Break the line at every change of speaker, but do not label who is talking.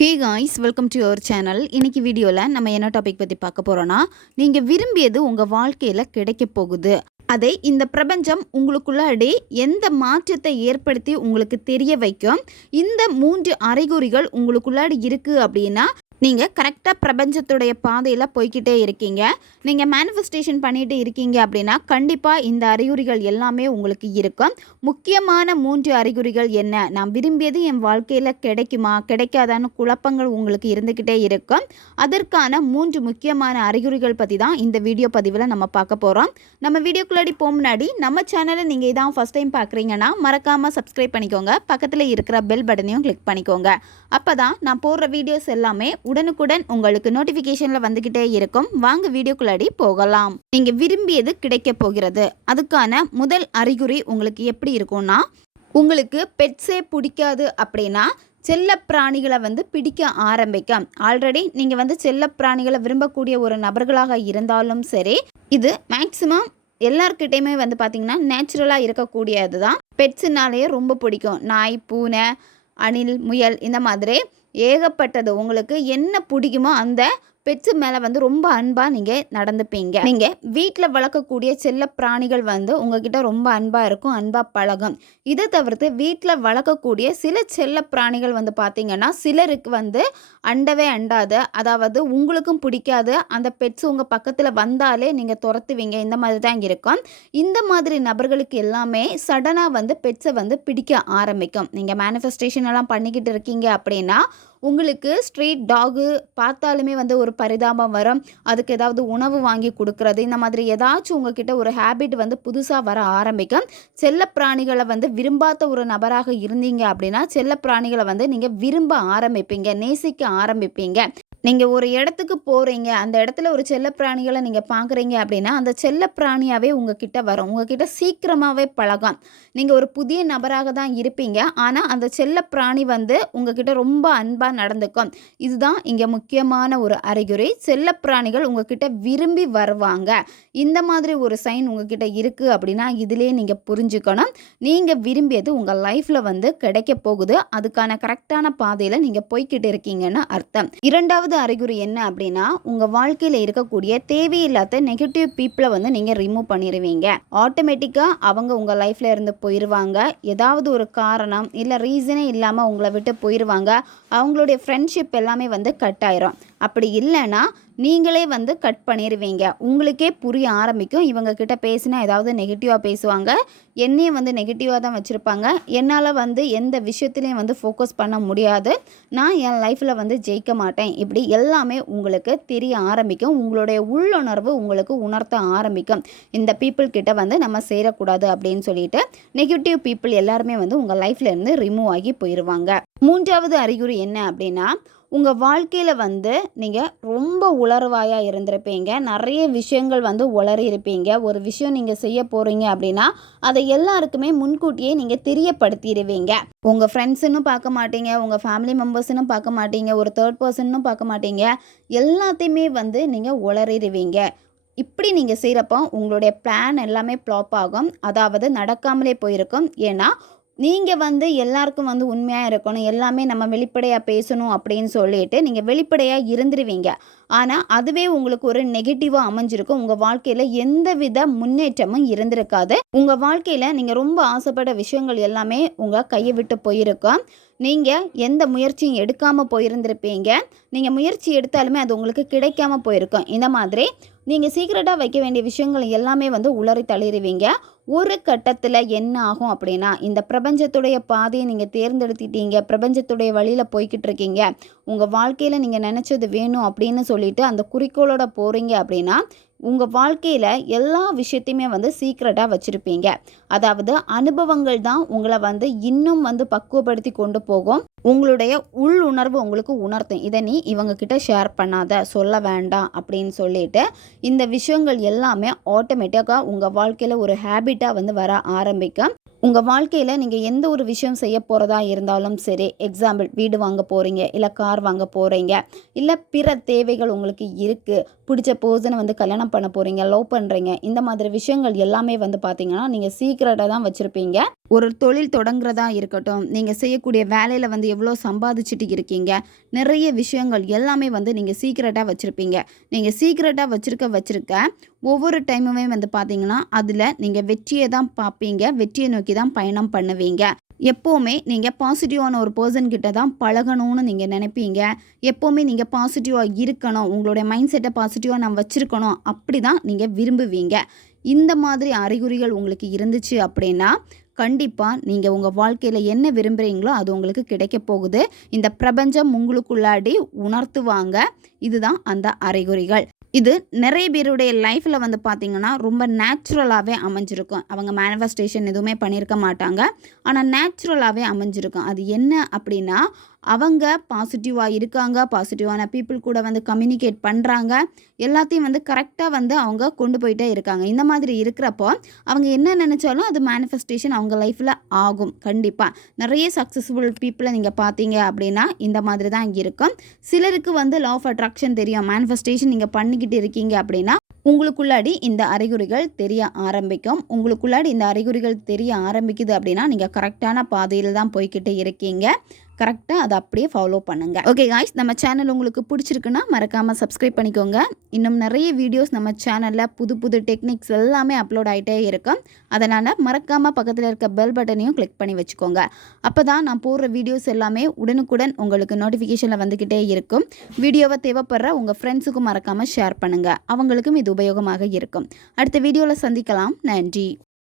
Hey guys welcome to your channel இன்னைக்கு வீடியோவில் நம்ம என்ன டாபிக் பற்றி பார்க்க போகிறோன்னா நீங்கள் விரும்பியது உங்கள் வாழ்க்கையில் கிடைக்க போகுது. அதை இந்த பிரபஞ்சம் உங்களுக்குள்ளாடி எந்த மாற்றத்தை ஏற்படுத்தி உங்களுக்கு தெரிய வைக்கும்? இந்த மூன்று அறிகுறிகள் உங்களுக்குள்ளாடி இருக்குது அப்படின்னா நீங்கள் கரெக்டாக பிரபஞ்சத்துடைய பாதையில் போய்க்கிட்டே இருக்கீங்க. நீங்கள் மேனிஃபெஸ்டேஷன் பண்ணிகிட்டு இருக்கீங்க அப்படின்னா கண்டிப்பாக இந்த அறிகுறிகள் எல்லாமே உங்களுக்கு இருக்கும். முக்கியமான மூன்று அறிகுறிகள் என்ன? நான் விரும்பியது என் வாழ்க்கையில் கிடைக்குமா? கிடைக்காதான்னு குழப்பங்கள் உங்களுக்கு இருந்துக்கிட்டே இருக்கும். அதற்கான மூன்று முக்கியமான அறிகுறிகள் பற்றி தான் இந்த வீடியோ பதிவில் நம்ம பார்க்க போகிறோம் நம்ம வீடியோக்குள்ளாடி போக முன்னாடி நம்ம சேனலை நீங்கள் இதான் ஃபஸ்ட் டைம் பார்க்குறீங்கன்னா மறக்காமல் சப்ஸ்கிரைப் பண்ணிக்கோங்க. பக்கத்தில் இருக்கிற பெல் பட்டனையும் கிளிக் பண்ணிக்கோங்க. அப்போ தான் நான் போடுற வீடியோஸ் எல்லாமே உடனுக்குடன் உங்களுக்கு நோட்டிஃபிகேஷனில் வந்துக்கிட்டே இருக்கும். வாங்க வீடியோக்குள்ளாடி போகலாம். நீங்கள் விரும்பியது கிடைக்க போகிறது. அதுக்கான முதல் அறிகுறி உங்களுக்கு எப்படி இருக்கும்னா உங்களுக்கு பெட்ஸே பிடிக்காது அப்படின்னா செல்ல பிராணிகளை வந்து பிடிக்க ஆரம்பிக்கும் ஆல்ரெடி நீங்கள் வந்து செல்ல பிராணிகளை விரும்பக்கூடிய ஒரு நபர்களாக இருந்தாலும் சரி இது மேக்ஸிமம் எல்லார்கிட்டையுமே வந்து பார்த்திங்கன்னா நேச்சுரலாக இருக்கக்கூடியது தான் பெட்ஸுனாலேயே ரொம்ப பிடிக்கும். நாய் பூனை அணில் முயல் இந்த மாதிரி ஏகப்பட்டது. உங்களுக்கு என்ன பிடிக்குமோ அந்த பெட்ஸு மேலே வந்து ரொம்ப அன்பாக நீங்கள் நடந்துப்பீங்க. நீங்கள் வீட்டில் வளர்க்கக்கூடிய செல்ல பிராணிகள் வந்து உங்ககிட்ட ரொம்ப அன்பாக இருக்கும் அன்பாக பழகும். இதை தவிர்த்து வீட்டில் வளர்க்கக்கூடிய சில செல்ல பிராணிகள் வந்து பார்த்திங்கன்னா சிலருக்கு வந்து அண்டவே அண்டாது. அதாவது உங்களுக்கும் பிடிக்காது. அந்த பெட்ஸ் உங்கள் பக்கத்தில் வந்தாலே நீங்கள் துரத்துவீங்க. இந்த மாதிரி தான் இருக்கும். இந்த மாதிரி நபர்களுக்கு எல்லாமே சடனாக வந்து பெட்ஸை வந்து பிடிக்க ஆரம்பிக்கும். நீங்கள் மேனிஃபெஸ்டேஷன் எல்லாம் பண்ணிக்கிட்டு இருக்கீங்க அப்படின்னா உங்களுக்கு ஸ்ட்ரீட் டாகு பார்த்தாலுமே வந்து ஒரு பரிதாபம் வரும். அதுக்கு ஏதாவது உணவு வாங்கி கொடுக்கறது இந்த மாதிரி ஏதாச்சும் உங்ககிட்ட ஒரு ஹேபிட் வந்து புதுசாக வர ஆரம்பிக்கும். செல்ல பிராணிகளை வந்து விரும்பாத ஒரு நபராக இருந்தீங்க அப்படின்னா செல்ல பிராணிகளை வந்து நீங்கள் விரும்ப ஆரம்பிப்பீங்க நேசிக்க ஆரம்பிப்பீங்க. நீங்கள் ஒரு இடத்துக்கு போகிறீங்க அந்த இடத்துல ஒரு செல்லப்பிராணிகளை நீங்கள் பார்க்குறீங்க அப்படின்னா அந்த செல்லப்பிராணியாகவே உங்ககிட்ட வரும். உங்ககிட்ட சீக்கிரமாகவே பழகும். நீங்கள் ஒரு புதிய நபராக தான் இருப்பீங்க. ஆனால் அந்த செல்லப்பிராணி வந்து உங்ககிட்ட ரொம்ப அன்பாக நடந்துக்கும். இதுதான் இங்கே முக்கியமான ஒரு அறிகுறி. செல்லப்பிராணிகள் உங்ககிட்ட விரும்பி வருவாங்க. இந்த மாதிரி ஒரு சைன் உங்ககிட்ட இருக்குது அப்படின்னா இதிலே நீங்கள் புரிஞ்சுக்கணும். நீங்கள் விரும்பியது உங்கள் லைஃப்பில் வந்து கிடைக்க போகுது. அதுக்கான கரெக்டான பாதையில் நீங்கள் போய்கிட்டு இருக்கீங்கன்னு அர்த்தம். இரண்டாவது அறிகுறி என்ன அப்படின்னா உங்கள் வாழ்க்கையில் இருக்கக்கூடிய தேவையில்லாத நெகட்டிவ் பீப்புளை வந்து நீங்கள் ரிமூவ் பண்ணிடுவீங்க ஆட்டோமேட்டிக்காக அவங்க உங்கள் லைஃப்பில் இருந்து போயிடுவாங்க ஏதாவது ஒரு காரணம் இல்லை ரீசனே இல்லாமல் உங்களை விட்டு போயிடுவாங்க உங்களுடைய ஃப்ரெண்ட்ஷிப் எல்லாமே வந்து கட் ஆயிரும். அப்படி இல்லைன்னா நீங்களே வந்து கட் பண்ணிடுவீங்க உங்களுக்கே புரிய ஆரம்பிக்கும். இவங்க கிட்ட பேசினா ஏதாவது நெகட்டிவாக பேசுவாங்க. என்னையும் வந்து நெகட்டிவாக தான் வச்சுருப்பாங்க. என்னால் வந்து எந்த விஷயத்துலையும் வந்து ஃபோக்கஸ் பண்ண முடியாது. நான் என் லைஃப்பில் வந்து ஜெயிக்க மாட்டேன். இப்படி எல்லாமே உங்களுக்கு தெரிய ஆரம்பிக்கும். உங்களுடைய உள்ளுணர்வு உங்களுக்கு உணர்த்த ஆரம்பிக்கும். இந்த பீப்புள் கிட்ட வந்து நம்ம சேரக்கூடாது அப்படின்னு சொல்லிட்டு நெகட்டிவ் பீப்புள் எல்லாருமே வந்து உங்கள் லைஃப்லேருந்து ரிமூவ் ஆகி போயிடுவாங்க மூன்றாவது அறிகுறி என்ன அப்படின்னா உங்கள் வாழ்க்கையில் வந்து நீங்கள் ரொம்ப உளர்வாயாக இருந்திருப்பீங்க. நிறைய விஷயங்கள் வந்து உளறி இருப்பீங்க. ஒரு விஷயம் நீங்கள் செய்ய போகிறீங்க அப்படின்னா அதை எல்லாருக்குமே முன்கூட்டியே நீங்கள் தெரியப்படுத்திடுவீங்க. உங்கள் ஃப்ரெண்ட்ஸுன்னு பார்க்க மாட்டீங்க. உங்கள் ஃபேமிலி மெம்பர்ஸ்னு பார்க்க மாட்டீங்க. ஒரு தேர்ட் பர்சன்னு பார்க்க மாட்டீங்க. எல்லாத்தையுமே வந்து நீங்கள் உளறிடுவீங்க. இப்படி நீங்கள் செய்கிறப்போ உங்களுடைய பிளான் எல்லாமே ப்ளாப் ஆகும். அதாவது நடக்காமலே போயிருக்கும். ஏன்னா நீங்கள் வந்து எல்லாருக்கும் வந்து உண்மையாக இருக்கணும் எல்லாமே நம்ம வெளிப்படையாக பேசணும் அப்படின்னு சொல்லிட்டு நீங்கள் வெளிப்படையாக இருந்துருவீங்க. ஆனால் அதுவே உங்களுக்கு ஒரு நெகட்டிவாக அமைஞ்சிருக்கும். உங்கள் வாழ்க்கையில் எந்த வித முன்னேற்றமும் இருந்திருக்காது. உங்கள் வாழ்க்கையில் நீங்கள் ரொம்ப ஆசைப்பட்ட விஷயங்கள் எல்லாமே உங்கள் கையை விட்டு போயிருக்கும். நீங்கள் எந்த முயற்சியும் எடுக்காமல் போயிருந்திருப்பீங்க. நீங்கள் முயற்சி எடுத்தாலுமே அது உங்களுக்கு கிடைக்காம போயிருக்கும். இந்த மாதிரி நீங்கள் சீக்கிரட்டாக வைக்க வேண்டிய விஷயங்கள் எல்லாமே வந்து உளறி தளிருவீங்க ஒரு கட்டத்தில் என்ன ஆகும் அப்படின்னா இந்த பிரபஞ்சத்துடைய பாதையை நீங்கள் தேர்ந்தெடுத்திட்டீங்க பிரபஞ்சத்துடைய வழியில் போய்கிட்டு இருக்கீங்க. உங்கள் வாழ்க்கையில் நீங்கள் நினச்சது வேணும் அப்படின்னு சொல்லிட்டு அந்த குறிக்கோளோட போகிறீங்க அப்படின்னா உங்கள் வாழ்க்கையில் எல்லா விஷயத்தையுமே வந்து சீக்ரெட்டாக வச்சுருப்பீங்க. அதாவது அனுபவங்கள் தான் உங்களை வந்து இன்னும் வந்து பக்குவப்படுத்தி கொண்டு போகும். உங்களுடைய உள் உணர்வு உங்களுக்கு உணர்த்தும். இதை நீ இவங்கக்கிட்ட ஷேர் பண்ணாத சொல்ல வேண்டாம் அப்படின்னு சொல்லிட்டு இந்த விஷயங்கள் எல்லாமே ஆட்டோமேட்டிக்காக உங்கள் வாழ்க்கையில் ஒரு ஹேபிட்டாக வந்து வர ஆரம்பிக்கும். உங்கள் வாழ்க்கையில் நீங்கள் எந்த ஒரு விஷயம் செய்ய போகிறதா இருந்தாலும் சரி எக்ஸாம்பிள் வீடு வாங்க போகிறீங்க இல்லை கார் வாங்க போகிறீங்க இல்லை பிற தேவைகள் உங்களுக்கு இருக்குது பிடிச்ச பர்சனை வந்து கல்யாணம் பண்ண போகிறீங்க லவ் பண்ணுறீங்க இந்த மாதிரி விஷயங்கள் எல்லாமே வந்து பார்த்தீங்கன்னா நீங்கள் சீக்கிரட்டாக தான் வச்சுருப்பீங்க. ஒரு தொழில் தொடங்குறதா இருக்கட்டும் நீங்கள் செய்யக்கூடிய வேலையில் வந்து எவ்வளோ சம்பாதிச்சுட்டு இருக்கீங்க நிறைய விஷயங்கள் எல்லாமே வந்து நீங்கள் சீக்ரெட்டாக வச்சுருப்பீங்க. நீங்கள் சீக்ரெட்டாக வச்சுருக்க வச்சுருக்க ஒவ்வொரு டைமுமே வந்து பார்த்தீங்கன்னா அதில் நீங்கள் வெற்றியை தான் பார்ப்பீங்க வெற்றியை நோக்கி தான் பயணம் பண்ணுவீங்க. எப்போவுமே நீங்கள் பாசிட்டிவான ஒரு பர்சன் கிட்ட தான் பழகணும்னு நீங்கள் நினைப்பீங்க. எப்போவுமே நீங்கள் பாசிட்டிவாக இருக்கணும் உங்களுடைய மைண்ட் செட்டை பாசிட்டிவாக நான் வச்சுருக்கணும் அப்படி தான் நீங்கள் விரும்புவீங்க. இந்த மாதிரி அறிகுறிகள் உங்களுக்கு இருந்துச்சு அப்படின்னா கண்டிப்பாக நீங்கள் உங்கள் வாழ்க்கையில் என்ன விரும்புகிறீங்களோ அது உங்களுக்கு கிடைக்க போகுது. இந்த பிரபஞ்சம் உங்களுக்குள்ளாடி உணர்த்துவாங்க. இதுதான் அந்த அறிகுறிகள். இது நிறைய பேருடைய லைஃப்பில் வந்து பார்த்திங்கன்னா ரொம்ப நேச்சுரலாகவே அமைஞ்சிருக்கும். அவங்க மேனிஃபெஸ்டேஷன் எதுவுமே பண்ணியிருக்க மாட்டாங்க. ஆனால் நேச்சுரலாகவே அமைஞ்சிருக்கும். அது என்ன அப்படின்னா அவங்க பாசிட்டிவாக இருக்காங்க பாசிட்டிவான பீப்புள் கூட வந்து கம்யூனிகேட் பண்ணுறாங்க எல்லாத்தையும் வந்து கரெக்டாக வந்து அவங்க கொண்டு போயிட்டே இருக்காங்க. இந்த மாதிரி இருக்கிறப்போ அவங்க என்ன நினச்சாலும் அது மேனிஃபெஸ்டேஷன் அவங்க லைஃப்பில் ஆகும். கண்டிப்பாக நிறைய சக்ஸஸ்ஃபுல் பீப்புளை நீங்கள் பார்த்தீங்க அப்படின்னா இந்த மாதிரி தான் இருக்கும். சிலருக்கு வந்து லா ஆஃப் அட்ராக்ஷன் தெரியும். மேனிஃபெஸ்டேஷன் நீங்கள் பண்ணிக்கிட்டு இருக்கீங்க அப்படின்னா உங்களுக்குள்ளாடி இந்த அறிகுறிகள் தெரிய ஆரம்பிக்கும். உங்களுக்குள்ளாடி இந்த அறிகுறிகள் தெரிய ஆரம்பிக்குது அப்படின்னா நீங்கள் கரெக்டான பாதையில் தான் போய்கிட்டு இருக்கீங்க. கரெக்டாக அதை அப்படியே ஃபாலோ பண்ணுங்கள் ஓகே காய்ஸ் நம்ம சேனல் உங்களுக்கு பிடிச்சிருக்குன்னா மறக்காமல் சப்ஸ்கிரைப் பண்ணிக்கோங்க. இன்னும் நிறைய வீடியோஸ் நம்ம சேனலில் புது புது டெக்னிக்ஸ் எல்லாமே அப்லோட் ஆகிட்டே இருக்கும். அதனால் மறக்காமல் பக்கத்தில் இருக்க பெல் பட்டனையும் கிளிக் பண்ணி வச்சுக்கோங்க. அப்போ தான் நான் போடுற வீடியோஸ் எல்லாமே உடனுக்குடன் உங்களுக்கு நோட்டிஃபிகேஷனில் வந்துக்கிட்டே இருக்கும். வீடியோவை தேவைப்படுற உங்கள் ஃப்ரெண்ட்ஸுக்கும் மறக்காமல் ஷேர் பண்ணுங்கள் அவங்களுக்கும் இது உபயோகமாக இருக்கும். அடுத்த வீடியோவில் சந்திக்கலாம். நன்றி.